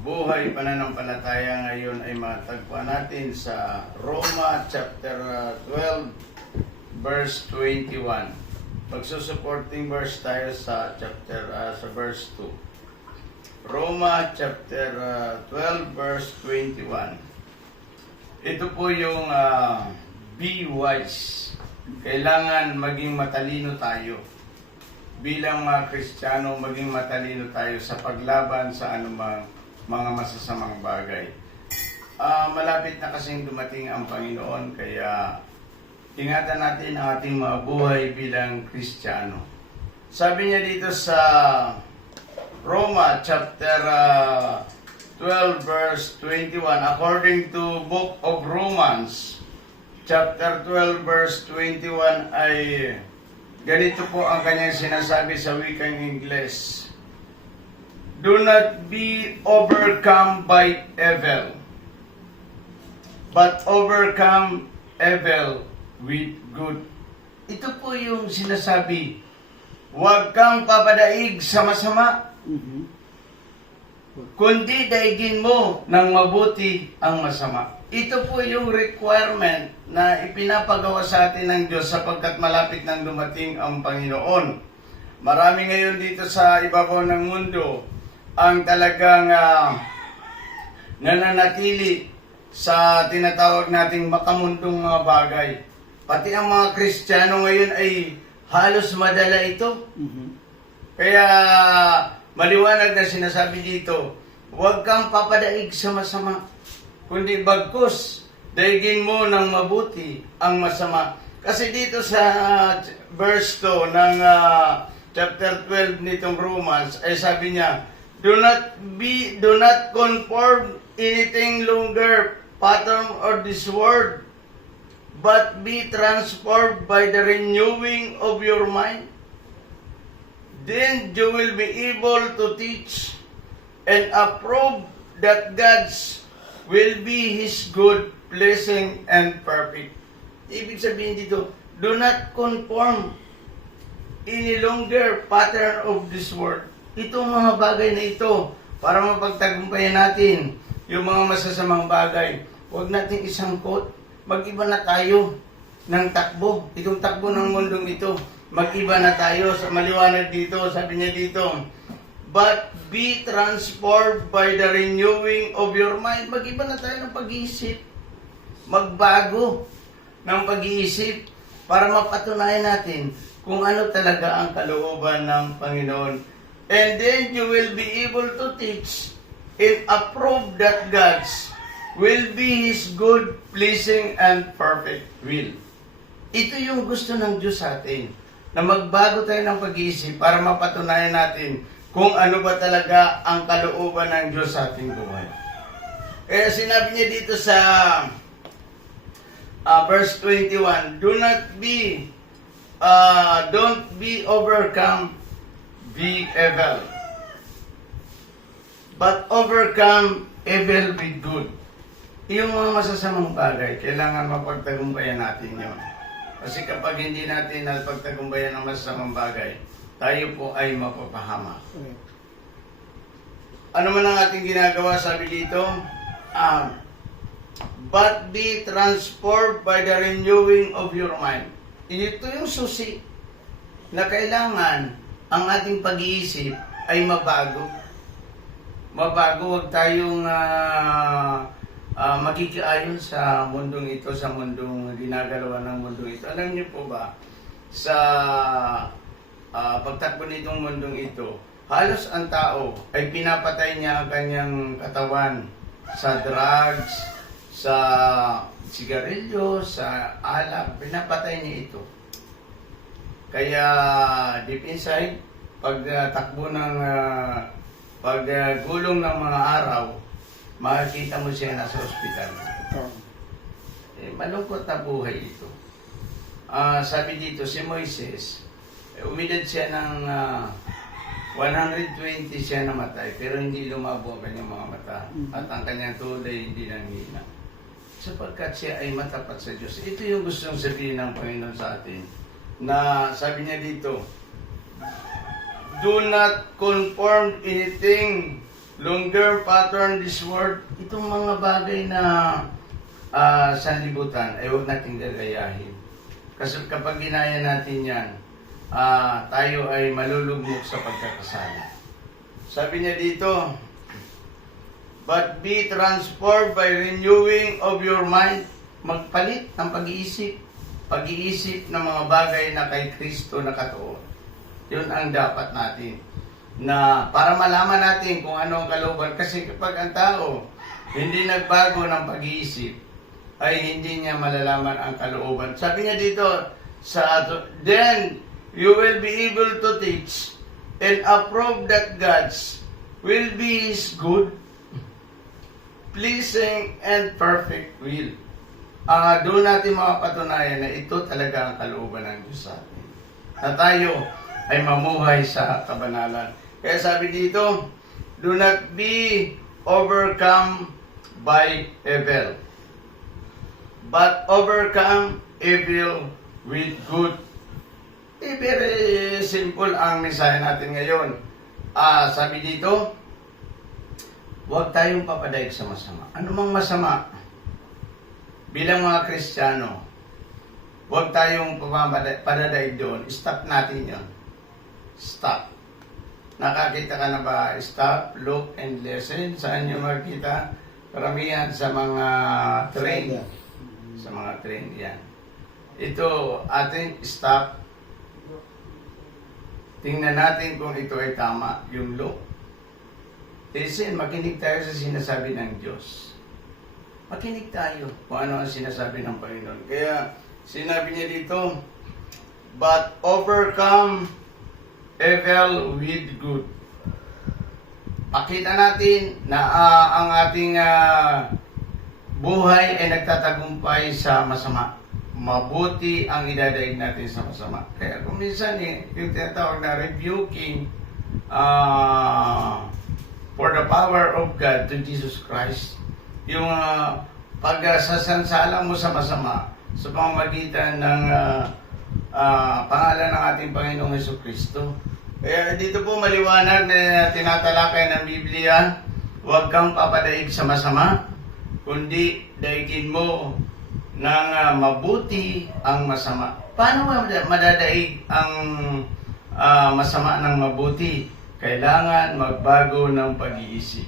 buhay pananampalataya ngayon ay matagpuan natin sa Roma chapter 12 verse 21. Magsusupporting verse tayo sa sa verse 2. Roma chapter 12 verse 21. Ito po yung be wise. Kailangan maging matalino tayo. Bilang mga Kristiyano, maging matalino tayo sa paglaban sa anumang mga masasamang bagay. Malapit na kasing dumating ang Panginoon, kaya ingatan natin ang ating mga buhay bilang Kristiyano. Sabi niya dito sa Roma chapter 12 verse 21, according to book of Romans chapter 12 verse 21 ay ganito po ang kanyang sinasabi sa wikang Ingles. Do not be overcome by evil, but overcome evil with good. Ito po yung sinasabi, huwag kang papadaig sa masama, kundi daigin mo ng mabuti ang masama. Ito po yung requirement na ipinapagawa sa atin ng Diyos sapagkat malapit nang dumating ang Panginoon. Marami ngayon dito sa ibabaw ng mundo ang talagang nananatili sa tinatawag nating makamundong mga bagay. Pati ang mga Kristiyano ngayon ay halos madala ito. Kaya maliwanag na sinasabi dito, huwag kang papadaig sa masama, kundi bagkus, daigin mo ng mabuti ang masama. Kasi dito sa verse 2 ng chapter 12 nitong Romans, ay sabi niya, do not conform anything longer pattern or this word, but be transformed by the renewing of your mind. Then you will be able to teach and approve that God's will be His good, pleasing, and perfect. Ibig sabihin dito, do not conform any longer pattern of this world. Itong mga bagay na ito, para mapagtagumpayan natin yung mga masasamang bagay, huwag natin isangkot. Mag-iba na tayo ng takbo. Itong takbo ng mundong ito, mag-iba na tayo. Sa maliwanag dito, sabi niya dito, but be transformed by the renewing of your mind. Mag-iba na tayo ng pag-iisip. Magbago ng pag-iisip para mapatunayan natin kung ano talaga ang kalooban ng Panginoon. And then you will be able to teach and approve that God's will be His good, pleasing, and perfect will. Ito yung gusto ng Diyos sa atin, na magbago tayo ng pag-iisip para mapatunayan natin kung ano ba talaga ang kalooban ng Diyos sa ating buhay. Kaya sinabi niya dito sa verse 21, don't be overcome the evil, but overcome evil with good. Yung mga masasamang bagay, kailangan mapagtagumpayan natin yun. Kasi kapag hindi natin napagtagumpayan ng masasamang bagay, tayo po ay mapapahama. Ano man ang ating ginagawa, sabi dito, but be transformed by the renewing of your mind. Ito yung susi na kailangan ang ating pag-iisip ay mabago. Mabago, huwag tayong magkikiayon sa mundong ito, sa mundong ginagalawan ng mundong ito. Alam niyo po ba, sa pagtakbo nitong mundong ito, halos ang tao ay pinapatay niya ang kanyang katawan sa drugs, sa sigarilyo, sa alak, pinapatay niya ito. Kaya deep inside, pagtakbo ng paggulong ng mga araw, makikita mo siya nasa ospital. Malungkot na buhay ito. Sabi dito, si Moises, umidad siya ng 120 siya namatay, pero hindi lumabo ang kanyang mga mata at ang kanyang tulay hindi nanghina. Sapagkat siya ay matapat sa Diyos. Ito yung gustong sabihin ng Panginoon sa atin. Na sabi niya dito, do not conform anything longer pattern this word. Itong mga bagay na sanlibutan ay huwag nating gagayahin. Kasi kapag ginaya natin yan, tayo ay malulugmok sa pagkakasala. Sabi niya dito, but be transformed by renewing of your mind. Magpalit ng pag-iisip. Pag-iisip ng mga bagay na kay Kristo nakatuon. Yun ang dapat natin. Na para malaman natin kung ano ang kalooban. Kasi kapag ang tao hindi nagbago ng pag-iisip, ay hindi niya malalaman ang kalooban. Sabi niya dito, then you will be able to teach and approve that God's will be His good, pleasing, and perfect will. Doon natin makapatunayan na ito talaga ang kalooban ng Diyos sa atin. Na tayo ay mamuhay sa kabanalan. Kaya sabi dito, do not be overcome by evil, but overcome evil with good. Very simple ang mensahe natin ngayon. Sabi dito, huwag tayong papadaig sa masama. Ano mang masama, bilang mga Kristiyano, huwag tayong padadaig doon. Stop natin yon. Stop. Nakakita ka na ba? Stop, look, and listen. Saan nyo makita? Karamihan sa mga train. Sa mga train, yan. Ito, ating stop. Tingnan natin kung ito ay tama, yung look. Listen, makinig tayo sa sinasabi ng Diyos. Makinig tayo kung ano ang sinasabi ng Panginoon. Kaya, sinabi niya dito, but overcome evil with good. Pakita natin na ang ating buhay ay nagtatagumpay sa masama. Mabuti ang idadaig natin sa masama. Kaya kung minsan yung tinatawag na rebuking for the power of God to Jesus Christ, yung pagsasansala mo sa masama sa pamamagitan ng pangalan ng ating Panginoong Jesucristo. Kaya dito po maliwanag na tinatalakay ng Biblia, huwag kang papadaig sa masama, kundi daigin mo ng mabuti ang masama. Paano madadaig ang masama ng mabuti? Kailangan magbago ng pag-iisip.